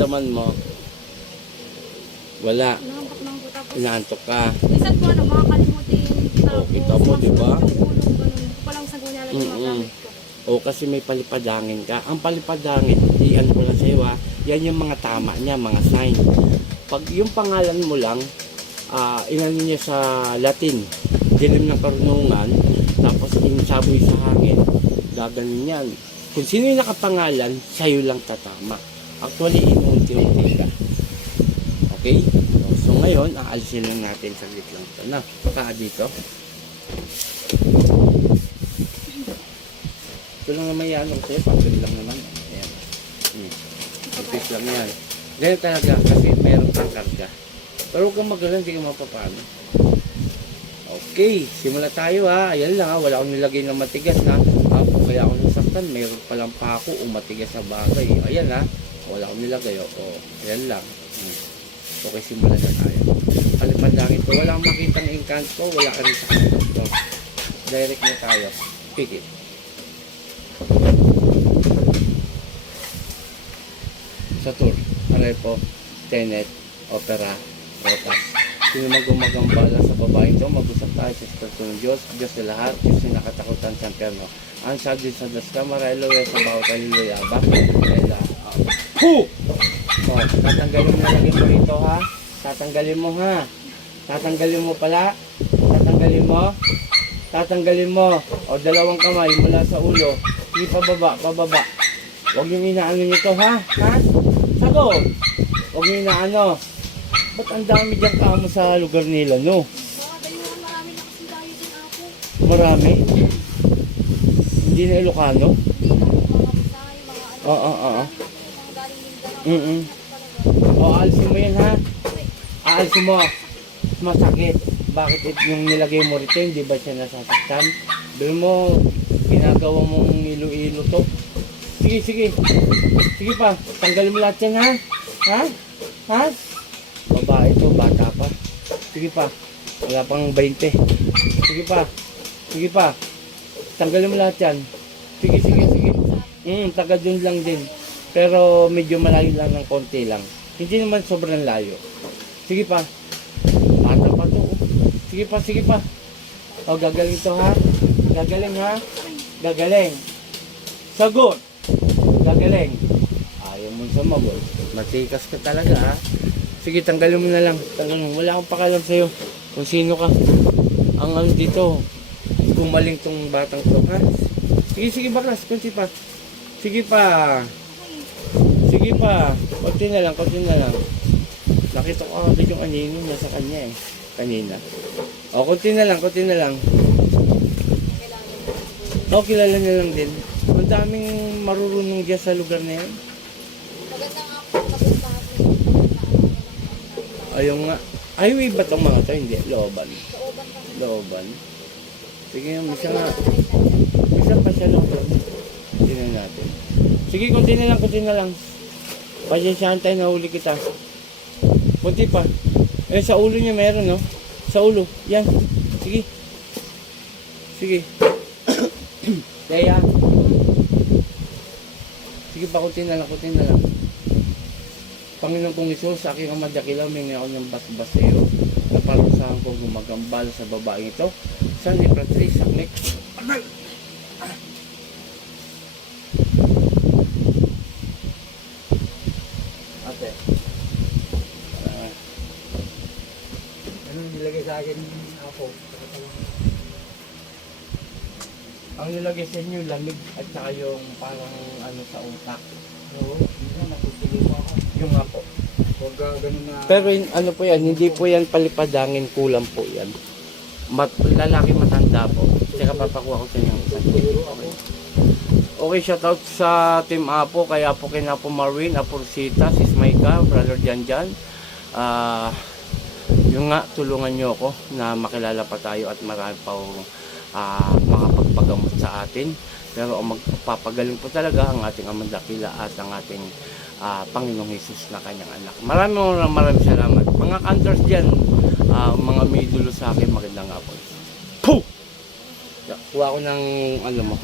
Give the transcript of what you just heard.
nararamdaman mo? Wala. Nakambak lang po. Tapos, Inaantok ka. minsan po ano, makakalimutin. Tapos, kita mo, di ba? Palang sa gunya lang yung gamit ko. O kasi may palipadangin ka. Ang palipadangin, iyan ko lang sa'yo ha, yan yung mga tama niya, mga sign. Pag yung pangalan mo lang, ah inano niya sa Latin, dilim ng karunungan, tapos insaboy sa hangin, gaganon yan. Kung sino yung nakapangalan, sa'yo lang tatama. Actually, inunti-unti ka. Okay? So ngayon, aalisin lang natin saglit lang ito. Na, paa dito. Ito lang naman yan, okay? Papel lang naman. Ayan. Hmm. Ipis lang yan. Ganyan talaga kasi mayroon kang karga. Pero huwag kang magalang, hindi ka mapapano. Okay, simula tayo ha. Ayan lang ha, wala akong nilagay ng matigas na. Ah, kaya ako nasaktan, mayroon palang pako o matigas sa bagay. Ayan ha, wala akong nilagay. O, oh, ayan lang. Hmm. Okay, simula na tayo. Palipandangin to. Wala akong makitang engkanto, wala ka sa kanto. Direct na tayo. Pikit. sa tour. Arepo, Tenet, Opera, Rotas. Sino man gumagambala sa babaeng ito, mag-usap tayo sa Espiritu ng Diyos, Diyos sa lahat, Diyos yung nakatakutan sa perno. Ang sabi sa Das Kamara, Elohe sa bawat haliluya, bakit? Ela, Hu! O, tatanggalin mo nalagay mo rito ha. Tatanggalin mo ha. Tatanggalin mo pala. Tatanggalin mo. Tatanggalin mo. O, dalawang kamay mula sa ulo. Hindi pababa, pababa. Huwag yung inaano nito ha. Ha? Sagot! Huwag yung inaano. Ba't ang dami dyan kamo sa lugar nila, no? Marami na. Hindi na Ilocano. Na ano. Oo, oo, oo. Mm-mm. O, aalisin mo yan ha. Aalisin mo. Masakit. Bakit it, yung nilagay mo rito, hindi ba siya nasasaktan? Bill mo, ginagawa mong ilo-ilo to. Sige, sige. Sige pa. Tanggalin mo lahat yan ha. Ha? Ha? Babae to, bata pa. Sige pa. Wala pang 20. Sige pa. Sige pa. Tanggalin mo lahat yan. Sige, sige, sige. Hmm, taga dun lang din. Pero medyo malayo lang ng konti lang. Hindi naman sobrang layo. Sige pa. Bata pa to. oh. Sige pa, sige pa. O, gagaling to ha. Gagaling ha. Gagaling. Sagot. Gagaling. Ayaw mo sumagot. Matikas ka talaga ha. Sige, tanggalin mo na lang. Tanggalin mo. Wala akong pakalam sa'yo. Kung sino ka. Ang ano dito, gumaling tong batang to ha. Sige, sige baklas. Kunti pa. Sige pa. Sige pa. Kunti na lang, kunti na lang. Nakita ko agad yung anino niya sa kanya eh. Kanina. O, kunti na lang, kunti na lang. O, kilala niya lang din. Ang daming marurunong dyan sa lugar na yan. Maganda nga po. Ayun nga. Highway ba itong mga to? Hindi. Looban. Looban. Sige, misa nga. Misa pa siya lang. Tingnan natin. Sige, kunti na lang, kunti na lang. Pasensyahan tayo, nahuli kita. Kunti pa. Eh, sa ulo niya meron, no? Sa ulo. Yan. Sige. Sige. Kaya. Sige pa, kunti na lang, kunti na lang. Panginoon kong Isus, sa aking ama dakilaw, may ako ng basbas sa iyo. Naparusahan ko gumagambal sa babae ito. Sa ni Patrice, saklik. Aray! Ate. Ah, Ano nilagay sa akin ako? ang nilagay sa inyo, lamig at saka yung parang ano sa utak. Oo, minsan natutulog ako. Yung nga po. Huwag ka ganun na... Pero yun- ano po yan, hindi po yan palipadangin, kulang po yan. Mat, lalaki matanda po. Teka, papakuha ko sa inyo. Ako. Okay, shoutout sa Team Apo, kay Apo kay Apo Marwin, Apo Rosita, Sis Maika, Brother Janjan. Ah, yung nga, tulungan nyo ako na makilala pa tayo at marami pa akong ah, makapagpagamot sa atin. Pero ang magpapagaling po talaga ang ating Amang Dakila at ang ating ah, Panginoong Jesus na kanyang anak. Maraming maraming salamat. Mga kantors dyan, ah, mga may dulo sa akin, magandang hapon. Puh! Kuha ko ng, ano mo,